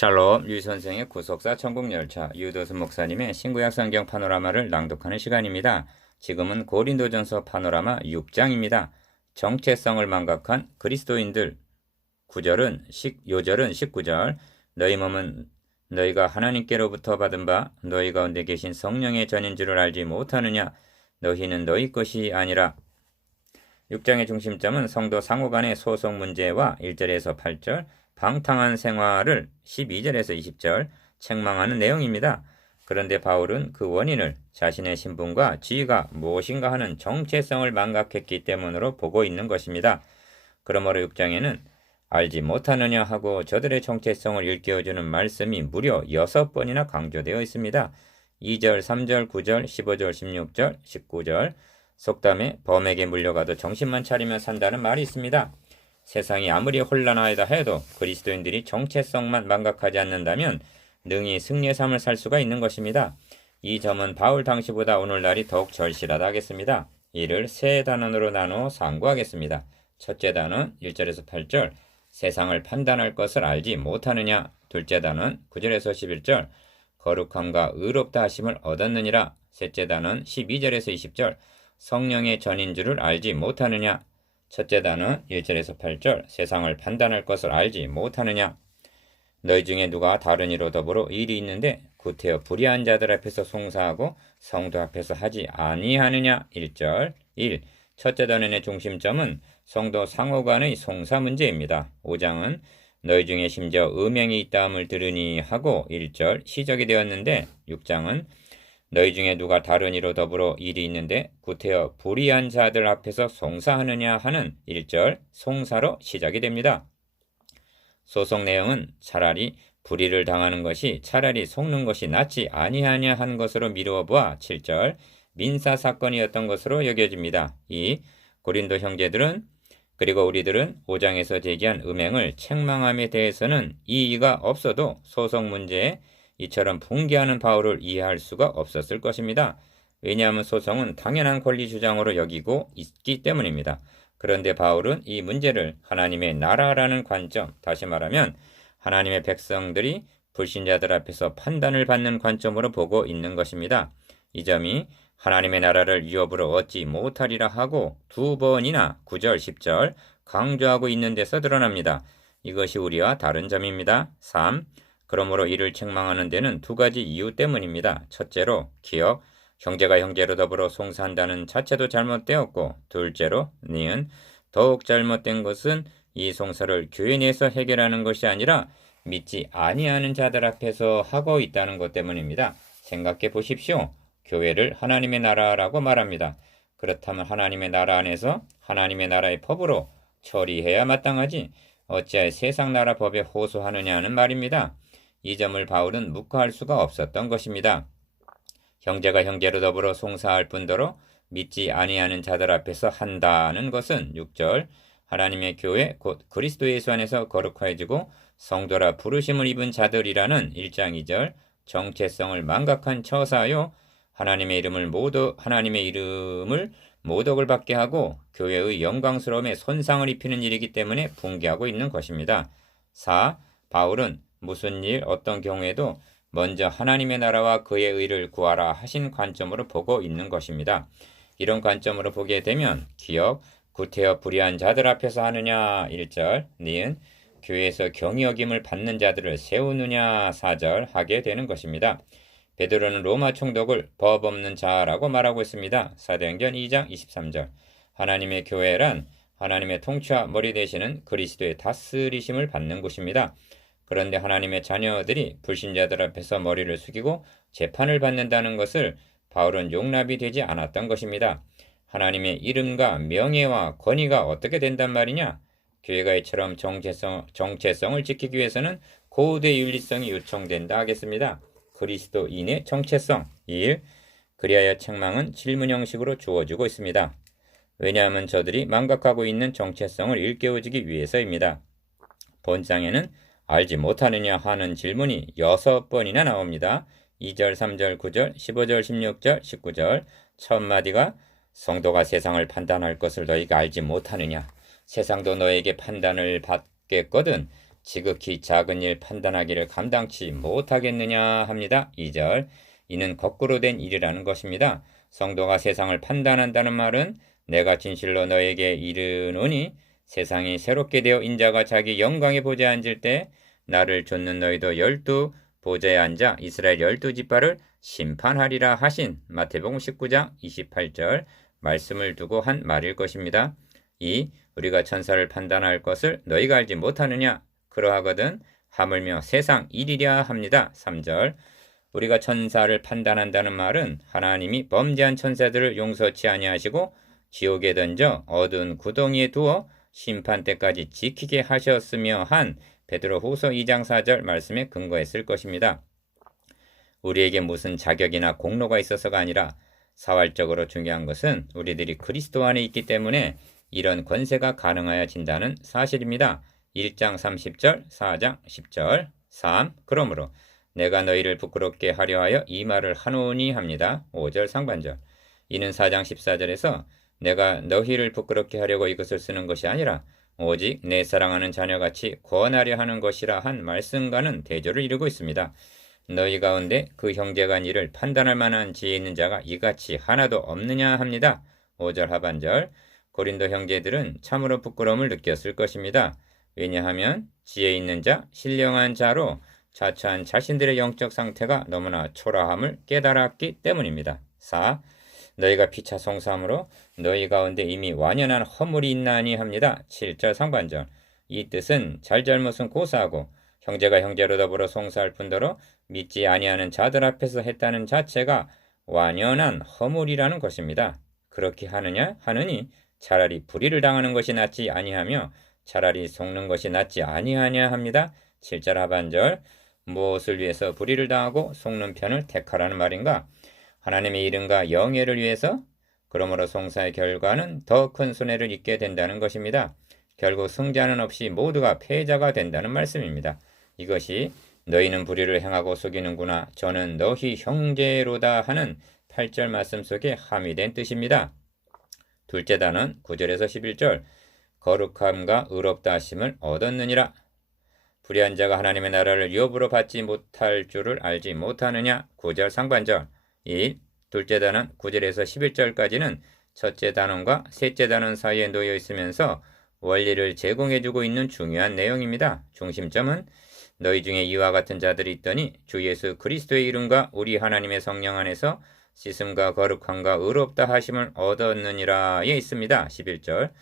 샬롬 류선생의 구속사 천국열차 유도수 목사님의 신구약 성경 파노라마를 낭독하는 시간입니다. 지금은 고린도전서 파노라마 6장입니다. 정체성을 망각한 그리스도인들. 요절은 19절. 너희 몸은 너희가 하나님께로부터 받은 바 너희 가운데 계신 성령의 전인 줄을 알지 못하느냐. 너희는 너희 것이 아니라. 6장의 중심점은 성도 상호 간의 소속 문제와 1절에서 8절, 방탕한 생활을 12절에서 20절 책망하는 내용입니다. 그런데 바울은 그 원인을 자신의 신분과 지위가 무엇인가 하는 정체성을 망각했기 때문으로 보고 있는 것입니다. 그러므로 6장에는 알지 못하느냐 하고 저들의 정체성을 일깨워주는 말씀이 무려 6번이나 강조되어 있습니다. 2절, 3절, 9절, 15절, 16절, 19절 속담에 범에게 물려가도 정신만 차리면 산다는 말이 있습니다. 세상이 아무리 혼란하다 해도 그리스도인들이 정체성만 망각하지 않는다면 능히 승리의 삶을 살 수가 있는 것입니다. 이 점은 바울 당시보다 오늘날이 더욱 절실하다 하겠습니다. 이를 세 단원으로 나누어 상고하겠습니다. 첫째 단원 1절에서 8절 세상을 판단할 것을 알지 못하느냐. 둘째 단원 9절에서 11절 거룩함과 의롭다 하심을 얻었느니라. 셋째 단원 12절에서 20절 성령의 전인 줄을 알지 못하느냐. 첫째 단원 1절에서 8절 세상을 판단할 것을 알지 못하느냐. 너희 중에 누가 다른 이로 더불어 일이 있는데 구태여 불의한 자들 앞에서 송사하고 성도 앞에서 하지 아니하느냐. 1절 1. 첫째 단원의 중심점은 성도 상호 간의 송사 문제입니다. 5장은 너희 중에 심지어 음행이 있다함을 들으니 하고 1절 시작이 되었는데 6장은 너희 중에 누가 다른 이로 더불어 일이 있는데 구태여 불의한 자들 앞에서 송사하느냐 하는 1절 송사로 시작이 됩니다. 소속 내용은 차라리 불의를 당하는 것이 차라리 속는 것이 낫지 아니하냐 하는 것으로 미루어 보아 7절 민사사건이었던 것으로 여겨집니다. 이 고린도 형제들은 그리고 우리들은 5장에서 제기한 음행을 책망함에 대해서는 이의가 없어도 소속 문제에 이처럼 붕괴하는 바울을 이해할 수가 없었을 것입니다. 왜냐하면 소송은 당연한 권리 주장으로 여기고 있기 때문입니다. 그런데 바울은 이 문제를 하나님의 나라라는 관점, 다시 말하면 하나님의 백성들이 불신자들 앞에서 판단을 받는 관점으로 보고 있는 것입니다. 이 점이 하나님의 나라를 위협으로 얻지 못하리라 하고 2번이나 9절, 10절 강조하고 있는 데서 드러납니다. 이것이 우리와 다른 점입니다. 3. 그러므로 이를 책망하는 데는 2가지 이유 때문입니다. 첫째로 기억, 형제가 형제로 더불어 송사한다는 자체도 잘못되었고 둘째로 니은, 더욱 잘못된 것은 이 송사를 교회 내에서 해결하는 것이 아니라 믿지 아니하는 자들 앞에서 하고 있다는 것 때문입니다. 생각해 보십시오. 교회를 하나님의 나라라고 말합니다. 그렇다면 하나님의 나라 안에서 하나님의 나라의 법으로 처리해야 마땅하지 어찌하여 세상 나라 법에 호소하느냐는 말입니다. 이 점을 바울은 묵과할 수가 없었던 것입니다. 형제가 형제로 더불어 송사할 뿐더러 믿지 아니하는 자들 앞에서 한다는 것은 6절 하나님의 교회 곧 그리스도 예수 안에서 거룩해지고 성도라 부르심을 입은 자들이라는 1장 2절 정체성을 망각한 처사요 하나님의 이름을 모독을 받게 하고 교회의 영광스러움에 손상을 입히는 일이기 때문에 붕괴하고 있는 것입니다. 4. 바울은 무슨 일, 어떤 경우에도 먼저 하나님의 나라와 그의 의를 구하라 하신 관점으로 보고 있는 것입니다. 이런 관점으로 보게 되면 기억, 구태여 불의한 자들 앞에서 하느냐 1절, 니은 교회에서 경히 여김을 받는 자들을 세우느냐 4절 하게 되는 것입니다. 베드로는 로마 총독을 법 없는 자라고 말하고 있습니다. 사도행전 2장 23절 하나님의 교회란 하나님의 통치와 머리 되시는 그리스도의 다스리심을 받는 곳입니다. 그런데 하나님의 자녀들이 불신자들 앞에서 머리를 숙이고 재판을 받는다는 것을 바울은 용납이 되지 않았던 것입니다. 하나님의 이름과 명예와 권위가 어떻게 된단 말이냐? 교회가 이처럼 정체성을 지키기 위해서는 고도의 윤리성이 요청된다 하겠습니다. 그리스도인의 정체성 1. 그리하여 책망은 질문 형식으로 주어지고 있습니다. 왜냐하면 저들이 망각하고 있는 정체성을 일깨워주기 위해서입니다. 본장에는 알지 못하느냐 하는 질문이 6번이나 나옵니다. 2절, 3절, 9절, 15절, 16절, 19절 첫 마디가 성도가 세상을 판단할 것을 너희가 알지 못하느냐. 세상도 너에게 판단을 받겠거든 지극히 작은 일 판단하기를 감당치 못하겠느냐 합니다. 2절. 이는 거꾸로 된 일이라는 것입니다. 성도가 세상을 판단한다는 말은 내가 진실로 너에게 이르노니 세상이 새롭게 되어 인자가 자기 영광의 보좌에 앉을 때 나를 좇는 너희도 12 보좌에 앉아 이스라엘 12지파를 심판하리라 하신 마태복음 19장 28절 말씀을 두고 한 말일 것입니다. 2. 우리가 천사를 판단할 것을 너희가 알지 못하느냐? 그러하거든 하물며 세상 일이랴 합니다. 3절. 우리가 천사를 판단한다는 말은 하나님이 범죄한 천사들을 용서치 아니하시고 지옥에 던져 어두운 구덩이에 두어 심판 때까지 지키게 하셨으며 한 베드로후서 2장 4절 말씀에 근거했을 것입니다. 우리에게 무슨 자격이나 공로가 있어서가 아니라 사활적으로 중요한 것은 우리들이 그리스도 안에 있기 때문에 이런 권세가 가능하여진다는 사실입니다. 1장 30절, 4장 10절, 3. 그러므로 내가 너희를 부끄럽게 하려 하여 이 말을 하노니 합니다. 5절 상반절. 이는 4장 14절에서 내가 너희를 부끄럽게 하려고 이것을 쓰는 것이 아니라 오직 내 사랑하는 자녀같이 권하려 하는 것이라 한 말씀과는 대조를 이루고 있습니다. 너희 가운데 그 형제간 일을 판단할 만한 지혜 있는 자가 이같이 하나도 없느냐 합니다. 5절 하반절. 고린도 형제들은 참으로 부끄러움을 느꼈을 것입니다. 왜냐하면 지혜 있는 자, 신령한 자로 자처한 자신들의 영적 상태가 너무나 초라함을 깨달았기 때문입니다. 4. 너희가 피차 송사함으로 너희 가운데 이미 완연한 허물이 있나니 합니다. 7절 상반절. 이 뜻은 잘잘못은 고사하고 형제가 형제로 더불어 송사할 뿐더러 믿지 아니하는 자들 앞에서 했다는 자체가 완연한 허물이라는 것입니다. 그렇게 하느냐 하느니 차라리 불의를 당하는 것이 낫지 아니하며 차라리 속는 것이 낫지 아니하냐 합니다. 7절 하반절. 무엇을 위해서 불의를 당하고 속는 편을 택하라는 말인가? 하나님의 이름과 영예를 위해서. 그러므로 송사의 결과는 더 큰 손해를 입게 된다는 것입니다. 결국 승자는 없이 모두가 패자가 된다는 말씀입니다. 이것이 너희는 불의를 행하고 속이는구나 저는 너희 형제로다 하는 8절 말씀 속에 함의된 뜻입니다. 둘째 단은 9절에서 11절 거룩함과 의롭다 하심을 얻었느니라. 불의한 자가 하나님의 나라를 유업으로 받지 못할 줄을 알지 못하느냐. 9절 상반절. 1. 둘째 단원 9절에서 11절까지는 첫째 단원과 셋째 단원 사이에 놓여 있으면서 원리를 제공해주고 있는 중요한 내용입니다. 중심점은 너희 중에 이와 같은 자들이 있더니 주 예수 그리스도의 이름과 우리 하나님의 성령 안에서 씻음과 거룩함과 의롭다 하심을 얻었느니라에 있습니다. 11절.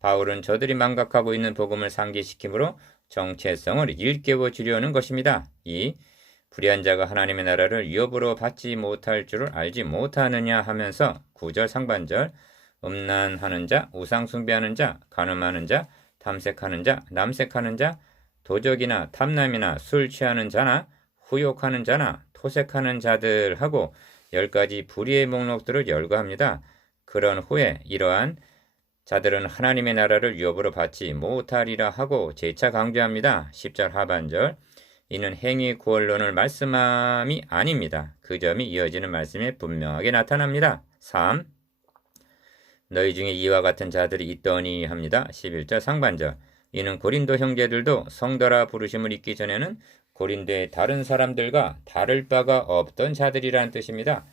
바울은 저들이 망각하고 있는 복음을 상기시킴으로 정체성을 일깨워 주려는 것입니다. 2. 불의한 자가 하나님의 나라를 유업으로 받지 못할 줄을 알지 못하느냐 하면서 9절 상반절 음란하는 자, 우상 숭배하는 자, 간음하는 자, 탐색하는 자, 남색하는 자, 도적이나 탐남이나 술 취하는 자나 후욕하는 자나 토색하는 자들하고 10가지 불의의 목록들을 열거합니다. 그런 후에 이러한 자들은 하나님의 나라를 유업으로 받지 못하리라 하고 재차 강조합니다. 10절 하반절. 이는 행위 구원론을 말씀함이 아닙니다. 그 점이 이어지는 말씀에 분명하게 나타납니다. 3. 너희 중에 이와 같은 자들이 있더니 합니다. 11절 상반절. 이는 고린도 형제들도 성도라 부르심을 잊기 전에는 고린도의 다른 사람들과 다를 바가 없던 자들이라는 뜻입니다.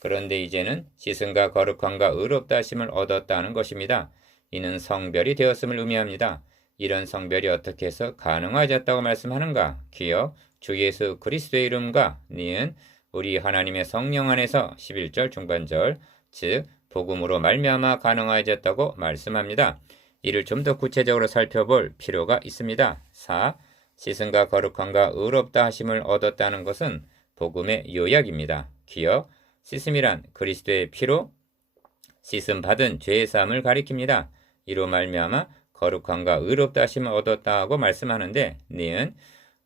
그런데 이제는 씻음과 거룩함과 의롭다 하심을 얻었다는 것입니다. 이는 성별이 되었음을 의미합니다. 이런 성별이 어떻게 해서 가능해졌다고 말씀하는가? 기억 주 예수 그리스도의 이름과 니은 우리 하나님의 성령 안에서 11절 중반절 즉 복음으로 말미암아 가능해졌다고 말씀합니다. 이를 좀 더 구체적으로 살펴볼 필요가 있습니다. 4. 씻음과 거룩함과 의롭다 하심을 얻었다는 것은 복음의 요약입니다. 기억 씻음이란 그리스도의 피로 씻음 받은 죄의 사함을 가리킵니다. 이로 말미암아 거룩함과 의롭다 하심을 얻었다고 말씀하는데 니은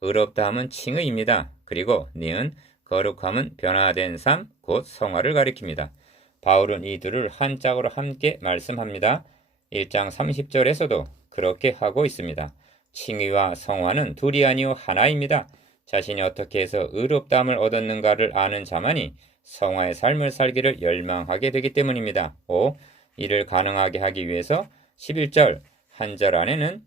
의롭다 함은 칭의입니다. 그리고 니은 거룩함은 변화된 삶, 곧 성화를 가리킵니다. 바울은 이 둘을 한 짝으로 함께 말씀합니다. 1장 30절에서도 그렇게 하고 있습니다. 칭의와 성화는 둘이 아니요 하나입니다. 자신이 어떻게 해서 의롭다함을 얻었는가를 아는 자만이 성화의 삶을 살기를 열망하게 되기 때문입니다. 5. 이를 가능하게 하기 위해서 11절 한 절 안에는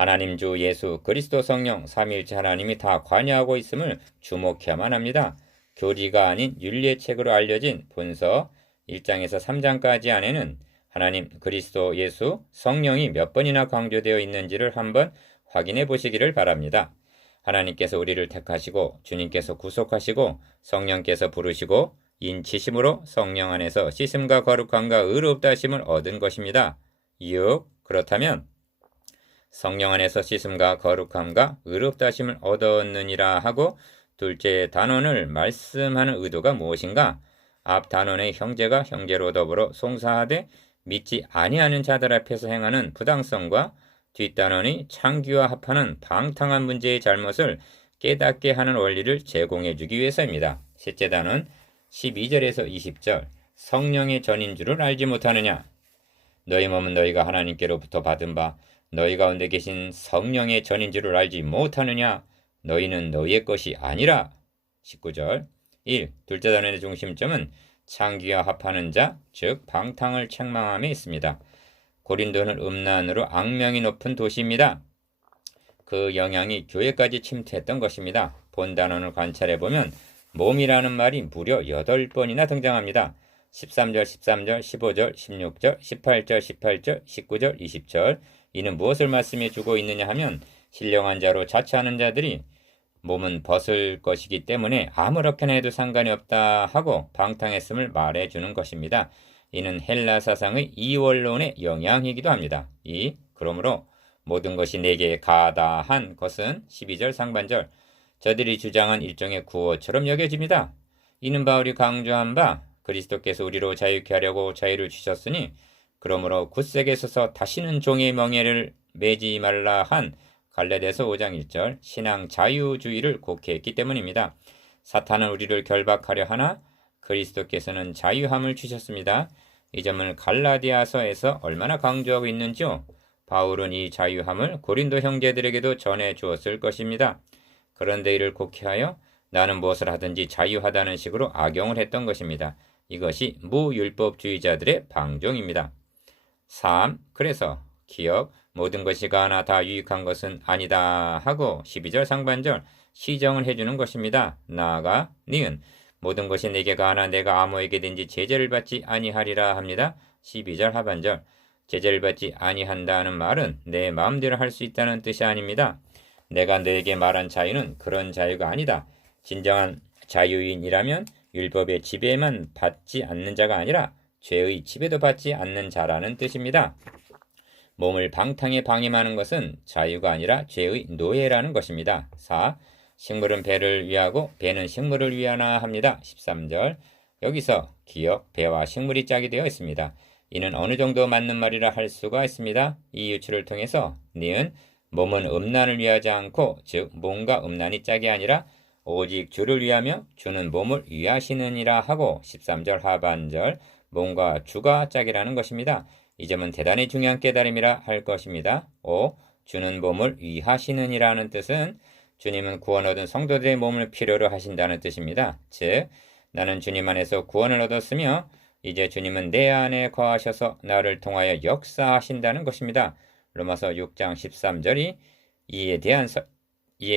하나님 주 예수 그리스도 성령 삼위일체 하나님이 다 관여하고 있음을 주목해야만 합니다. 교리가 아닌 윤리의 책으로 알려진 본서 1장에서 3장까지 안에는 하나님 그리스도 예수 성령이 몇 번이나 강조되어 있는지를 한번 확인해 보시기를 바랍니다. 하나님께서 우리를 택하시고 주님께서 구속하시고 성령께서 부르시고 인치심으로 성령 안에서 씻음과 거룩함과 의롭다 하심을 얻은 것입니다. 6. 그렇다면 성령 안에서 씻음과 거룩함과 의롭다 하심을 얻었느니라 하고 둘째 단원을 말씀하는 의도가 무엇인가? 앞 단원의 형제가 형제로 더불어 송사하되 믿지 아니하는 자들 앞에서 행하는 부당성과 뒷단원이 창기와 합하는 방탕한 문제의 잘못을 깨닫게 하는 원리를 제공해 주기 위해서입니다. 셋째 단원 12절에서 20절 성령의 전인 줄을 알지 못하느냐? 너희 몸은 너희가 하나님께로부터 받은 바 너희 가운데 계신 성령의 전인 줄을 알지 못하느냐? 너희는 너희의 것이 아니라. 19절 1. 둘째 단원의 중심점은 창기와 합하는 자, 즉 방탕을 책망함에 있습니다. 고린도는 음란으로 악명이 높은 도시입니다. 그 영향이 교회까지 침투했던 것입니다. 본 단원을 관찰해보면 몸이라는 말이 무려 8번이나 등장합니다. 13절, 15절, 16절, 18절, 18절, 19절, 20절. 이는 무엇을 말씀해 주고 있느냐 하면 신령한 자로 자처하는 자들이 몸은 벗을 것이기 때문에 아무렇게나 해도 상관이 없다 하고 방탕했음을 말해주는 것입니다. 이는 헬라 사상의 이원론의 영향이기도 합니다. 그러므로 모든 것이 내게 가다한 것은 12절 상반절 저들이 주장한 일종의 구호처럼 여겨집니다. 이는 바울이 강조한 바 그리스도께서 우리로 자유케 하려고 자유를 주셨으니 그러므로 굳세게 서서 다시는 종의 멍에를 매지 말라 한 갈라디아서 5장 1절 신앙 자유주의를 곡해했기 때문입니다. 사탄은 우리를 결박하려 하나 그리스도께서는 자유함을 주셨습니다. 이 점을 갈라디아서에서 얼마나 강조하고 있는지요? 바울은 이 자유함을 고린도 형제들에게도 전해 주었을 것입니다. 그런데 이를 곡해하여 나는 무엇을 하든지 자유하다는 식으로 악용을 했던 것입니다. 이것이 무율법주의자들의 방종입니다. 3. 그래서 기억 모든 것이 가나 다 유익한 것은 아니다 하고 12절 상반절 시정을 해주는 것입니다. 나아가 니은 모든 것이 내게 가나 내가 아무에게든지 제재를 받지 아니하리라 합니다. 12절 하반절 제재를 받지 아니한다는 말은 내 마음대로 할 수 있다는 뜻이 아닙니다. 내가 너에게 말한 자유는 그런 자유가 아니다. 진정한 자유인이라면 율법의 지배만 받지 않는 자가 아니라 죄의 지배도 받지 않는 자라는 뜻입니다. 몸을 방탕에 방임하는 것은 자유가 아니라 죄의 노예라는 것입니다. 4. 식물은 배를 위하고 배는 식물을 위하나 합니다. 13절 여기서 기억, 배와 식물이 짝이 되어 있습니다. 이는 어느 정도 맞는 말이라 할 수가 있습니다. 이 유추를 통해서 니은 몸은 음란을 위하지 않고 즉 몸과 음란이 짝이 아니라 오직 주를 위하며 주는 몸을 위하시느니라 하고 13절 하반절 몸과 주가 짝이라는 것입니다. 이 점은 대단히 중요한 깨달음이라 할 것입니다. 5. 주는 몸을 위하시느니라는 뜻은 주님은 구원 얻은 성도들의 몸을 필요로 하신다는 뜻입니다. 즉 나는 주님 안에서 구원을 얻었으며 이제 주님은 내 안에 거하셔서 나를 통하여 역사하신다는 것입니다. 로마서 6장 13절이 이에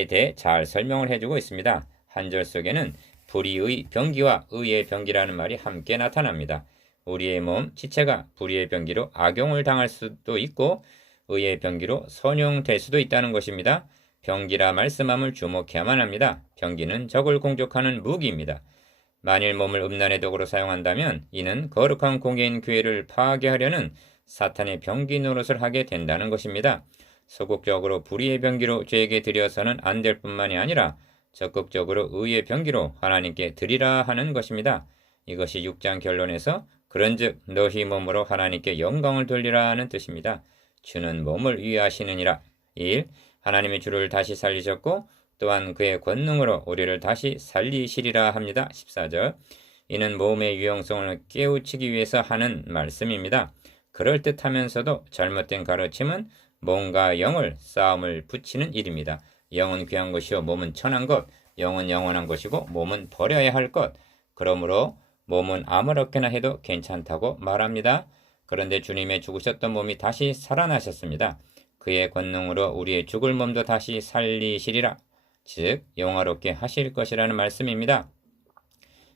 대해 잘 설명을 해주고 있습니다. 한 절 속에는 불의의 병기와 의의 병기라는 말이 함께 나타납니다. 우리의 몸, 지체가 불의의 병기로 악용을 당할 수도 있고 의의 병기로 선용될 수도 있다는 것입니다. 병기라 말씀함을 주목해야만 합니다. 병기는 적을 공격하는 무기입니다. 만일 몸을 음란의 도구로 사용한다면 이는 거룩한 공개인 교회를 파괴하려는 사탄의 병기 노릇을 하게 된다는 것입니다. 소극적으로 불의의 병기로 죄에게 드려서는 안 될 뿐만이 아니라 적극적으로 의의 병기로 하나님께 드리라 하는 것입니다. 이것이 6장 결론에서 그런즉 너희 몸으로 하나님께 영광을 돌리라 하는 뜻입니다. 주는 몸을 위하시느니라. 1. 하나님의 주를 다시 살리셨고 또한 그의 권능으로 우리를 다시 살리시리라 합니다. 14절 이는 몸의 유용성을 깨우치기 위해서 하는 말씀입니다. 그럴듯하면서도 잘못된 가르침은 몸과 영을 싸움을 붙이는 일입니다. 영은 귀한 것이요 몸은 천한 것, 영은 영원한 것이고 몸은 버려야 할 것. 그러므로 몸은 아무렇게나 해도 괜찮다고 말합니다. 그런데 주님의 죽으셨던 몸이 다시 살아나셨습니다. 그의 권능으로 우리의 죽을 몸도 다시 살리시리라. 즉 영화롭게 하실 것이라는 말씀입니다.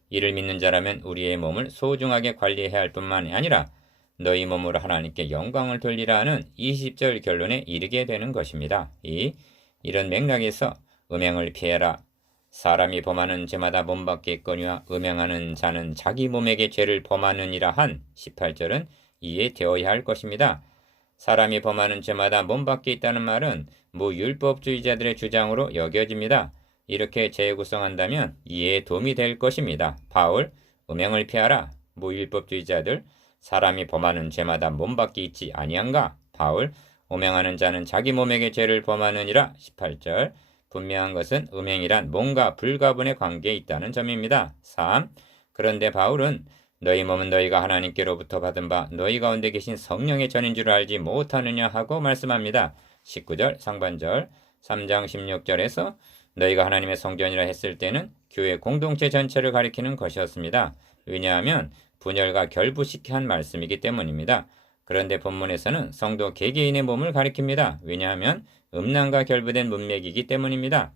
이를 믿는 자라면 우리의 몸을 소중하게 관리해야 할 뿐만이 아니라 너희 몸으로 하나님께 영광을 돌리라 하는 20절 결론에 이르게 되는 것입니다. 이런 맥락에서 음행을 피해라. 사람이 범하는 죄마다 몸받겠거니와 음행하는 자는 자기 몸에게 죄를 범하느니라 한 18절은 이해되어야 할 것입니다. 사람이 범하는 죄마다 몸받게 있다는 말은 무율법주의자들의 주장으로 여겨집니다. 이렇게 재구성한다면 이해에 도움이 될 것입니다. 바울, 음행을 피하라. 무율법주의자들, 사람이 범하는 죄마다 몸받기 있지 아니한가? 바울, 음행하는 자는 자기 몸에게 죄를 범하느니라. 18절, 분명한 것은 음행이란 몸과 불가분의 관계에 있다는 점입니다. 3. 그런데 바울은 너희 몸은 너희가 하나님께로부터 받은 바 너희 가운데 계신 성령의 전인 줄 알지 못하느냐 하고 말씀합니다. 19절 상반절 3장 16절에서 너희가 하나님의 성전이라 했을 때는 교회 공동체 전체를 가리키는 것이었습니다. 왜냐하면 분열과 결부시켜 한 말씀이기 때문입니다. 그런데 본문에서는 성도 개개인의 몸을 가리킵니다. 왜냐하면 음란과 결부된 문맥이기 때문입니다.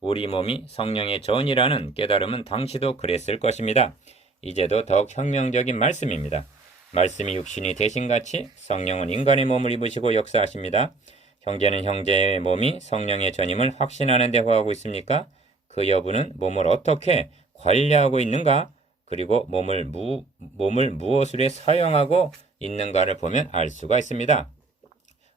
우리 몸이 성령의 전이라는 깨달음은 당시도 그랬을 것입니다. 이제도 더욱 혁명적인 말씀입니다. 말씀이 육신이 되신같이 성령은 인간의 몸을 입으시고 역사하십니다. 형제는 형제의 몸이 성령의 전임을 확신하는 데 호하고 있습니까? 그 여부는 몸을 어떻게 관리하고 있는가? 그리고 몸을 무엇으로 사용하고 있는가를 보면 알 수가 있습니다.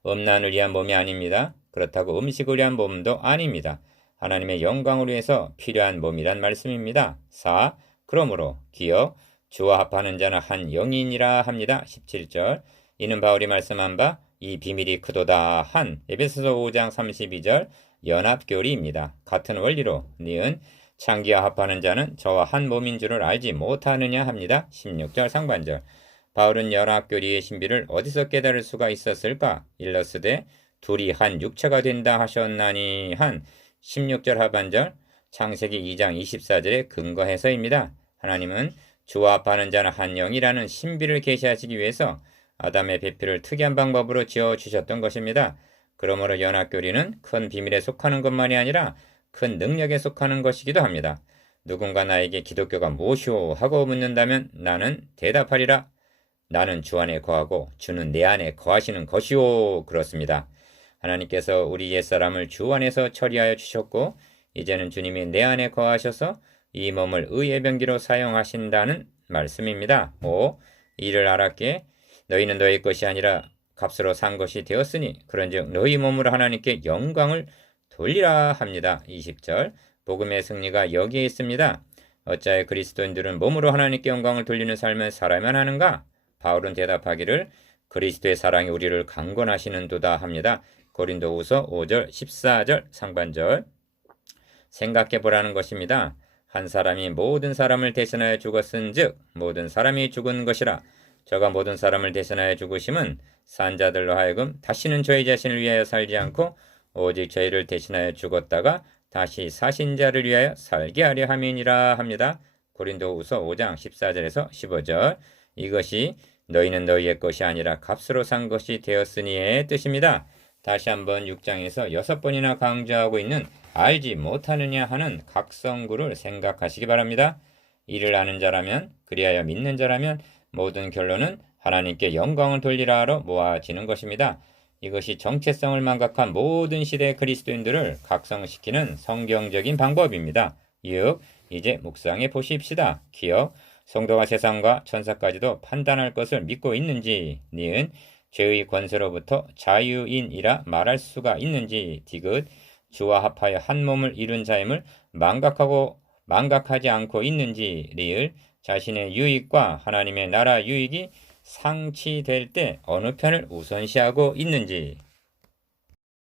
음란을 위한 몸이 아닙니다. 그렇다고 음식을 위한 몸도 아닙니다. 하나님의 영광을 위해서 필요한 몸이란 말씀입니다. 4. 그러므로 기억 주와 합하는 자는 한 영이니라 합니다. 17절 이는 바울이 말씀한 바 이 비밀이 크도다 한 에베소서 5장 32절 연합교리입니다. 같은 원리로 니은 창기와 합하는 자는 저와 한 몸인 줄을 알지 못하느냐 합니다. 16절 상반절 바울은 연합교리의 신비를 어디서 깨달을 수가 있었을까? 일러스되 둘이 한 육체가 된다 하셨나니 한 16절 하반절 창세기 2장 24절에 근거해서입니다. 하나님은 주와 합하는 자는 한 영이라는 신비를 계시하시기 위해서 아담의 배필을 특이한 방법으로 지어주셨던 것입니다. 그러므로 연합교리는 큰 비밀에 속하는 것만이 아니라 큰 능력에 속하는 것이기도 합니다. 누군가 나에게 기독교가 무엇이오 하고 묻는다면 나는 대답하리라. 나는 주 안에 거하고 주는 내 안에 거하시는 것이오. 그렇습니다. 하나님께서 우리 옛사람을 주 안에서 처리하여 주셨고 이제는 주님이 내 안에 거하셔서 이 몸을 의의 병기로 사용하신다는 말씀입니다. 5. 이를 알았기에 너희는 너희 것이 아니라 값으로 산 것이 되었으니 그런즉 너희 몸으로 하나님께 영광을 돌리라 합니다. 20절 복음의 승리가 여기에 있습니다. 어찌하여 그리스도인들은 몸으로 하나님께 영광을 돌리는 삶을 살아야만 하는가? 바울은 대답하기를 그리스도의 사랑이 우리를 강권하시는도다 합니다. 고린도후서 5절 14절 상반절 생각해보라는 것입니다. 한 사람이 모든 사람을 대신하여 죽었은즉 모든 사람이 죽은 것이라. 저가 모든 사람을 대신하여 죽으심은 산 자들로 하여금 다시는 저희 자신을 위하여 살지 않고 오직 저희를 대신하여 죽었다가 다시 사신 자를 위하여 살게 하려 함이니라 합니다. 고린도후서 5장 14절에서 15절 이것이 너희는 너희의 것이 아니라 값으로 산 것이 되었으니의 뜻입니다. 다시 한번 6장에서 6번이나 강조하고 있는 알지 못하느냐 하는 각성구를 생각하시기 바랍니다. 이를 아는 자라면 그리하여 믿는 자라면 모든 결론은 하나님께 영광을 돌리라로 모아지는 것입니다. 이것이 정체성을 망각한 모든 시대의 그리스도인들을 각성시키는 성경적인 방법입니다. 6. 이제 묵상해 보십시다. 기억 성도가 세상과 천사까지도 판단할 것을 믿고 있는지 니은 죄의 권세로부터 자유인이라 말할 수가 있는지 디귿 주와 합하여 한 몸을 이룬 자임을 망각하지 않고 있는지 리을 자신의 유익과 하나님의 나라 유익이 상치될 때 어느 편을 우선시하고 있는지